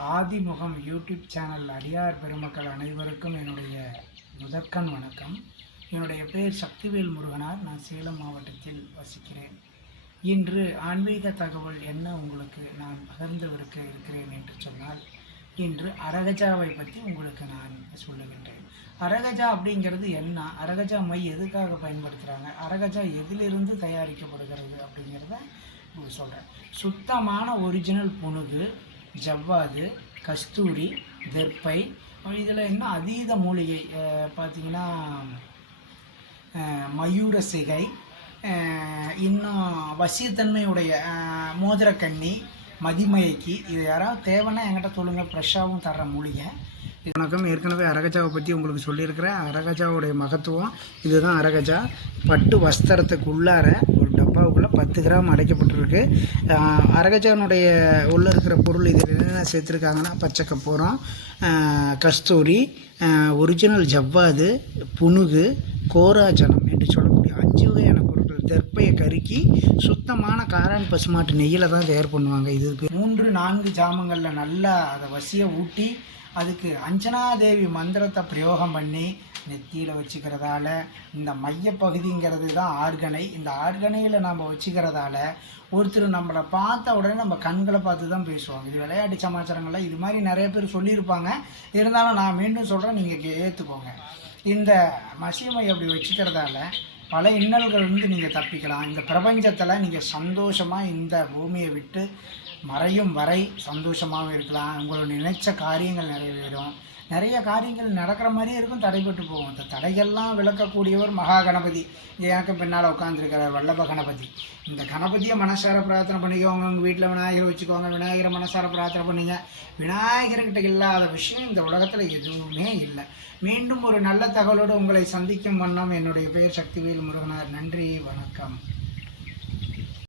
ஆதிமுகம் YouTube channel அடியார் பெருமக்கள் அனைவருக்கும் என்னுடைய முதற்கண் வணக்கம். என்னுடைய பேர் சக்திவேல் முருகனார். நான் சேலம் மாவட்டத்தில் வசிக்கிறேன். இன்று ஆன்மீக தகவல் என்ன உங்களுக்கு நான் பகிர்ந்தவிருக்க இருக்கிறேன் என்று சொன்னால், இன்று அரகஜாவை பற்றி உங்களுக்கு நான் சொல்லுகின்றேன். அரகஜா அப்படிங்கிறது என்ன, அரகஜா மை எதுக்காக பயன்படுத்துகிறாங்க, அரகஜா எதிலிருந்து தயாரிக்கப்படுகிறது அப்படிங்கிறத சொல்கிறேன். சுத்தமான ஒரிஜினல் புனுகு, ஜவ்வாது, கஸ்தூரி, தெர்பை, இதில் என்ன அதீத மூலிகை பார்த்திங்கன்னா மயூர சிகை, இன்னும் வசியத்தன்மையுடைய மோதிரக்கண்ணி, மதிமயக்கி, இது யாராவது தேவைன்னா என்கிட்ட சொல்லுங்கள், ஃப்ரெஷ்ஷாகவும் தர்ற மூலிகை. வணக்கம். ஏற்கனவே அரகஜாவை பற்றி உங்களுக்கு சொல்லியிருக்கிறேன். அரகஜாவுடைய மகத்துவம் இதுதான். அரகஜா பட்டு வஸ்திரத்துக்கு உள்ளார ஒரு டப்பாவுக்குள்ளே 10 கிராம் அடைக்கப்பட்டிருக்கு. அரகஜானுடைய உள்ளே இருக்கிற பொருள் இதில் என்னென்ன சேர்த்துருக்காங்கன்னா, பச்சை கற்பூரம், கஸ்தூரி, ஒரிஜினல் ஜவ்வாது, புனுகு, கோராஜனம் என்று சொல்லக்கூடிய 5 வகையான பொருட்கள். தெர்ப்பையை கருக்கி சுத்தமான காரான் பசுமாட்டு நெய்யில் தான் தயார் பண்ணுவாங்க. இதுக்கு 3-4 ஜாமங்களில் நல்லா அதை வசியை ஊட்டி, அதுக்கு அஞ்சனாதேவி மந்திரத்தை பிரயோகம் பண்ணி நெத்தியில் வச்சுக்கிறதால, இந்த மையப்பகுதிங்கிறது தான் ஆர்கனை. இந்த ஆர்கனையில் நம்ம வச்சுக்கிறதால ஒருத்தர் நம்மளை பார்த்த உடனே நம்ம கண்களை பார்த்து தான் பேசுவாங்க. இது விளையாட்டு சமாச்சாரங்களில் இது மாதிரி நிறைய பேர் சொல்லியிருப்பாங்க. இருந்தாலும் நான் மீண்டும் சொல்கிறேன், நீங்கள் ஏற்றுக்கோங்க. இந்த மசியமை அப்படி வச்சுக்கிறதால பல இன்னல்கள் நீங்கள் தப்பிக்கலாம். இந்த பிரபஞ்சத்தில் நீங்கள் சந்தோஷமாக இந்த பூமியை விட்டு மறையும் வரை சந்தோஷமாகவும் இருக்கலாம். உங்களோட நினைச்ச காரியங்கள் நிறைவேறும். நிறைய காரியங்கள் நடக்கிற மாதிரியே இருக்கும், தடைபட்டு போகும். அந்த தடைகள்லாம் விளக்கக்கூடியவர் மகா கணபதி. எனக்கு பின்னால் உட்காந்துருக்கிறார் வல்லப கணபதி. இந்த கணபதியை மனசார பிரார்த்தனை பண்ணிக்கோங்க. உங்கள் வீட்டில் விநாயகரை வச்சுக்கோங்க. விநாயகரை மனசார பிரார்த்தனை பண்ணிங்க. விநாயகர்கிட்ட இல்லாத விஷயம் இந்த உலகத்தில் எதுவுமே இல்லை. மீண்டும் ஒரு நல்ல தகவலோடு உங்களை சந்திக்கும் வண்ணம் என்னுடைய பெயர் சக்திவேல் முருகனார். நன்றி, வணக்கம்.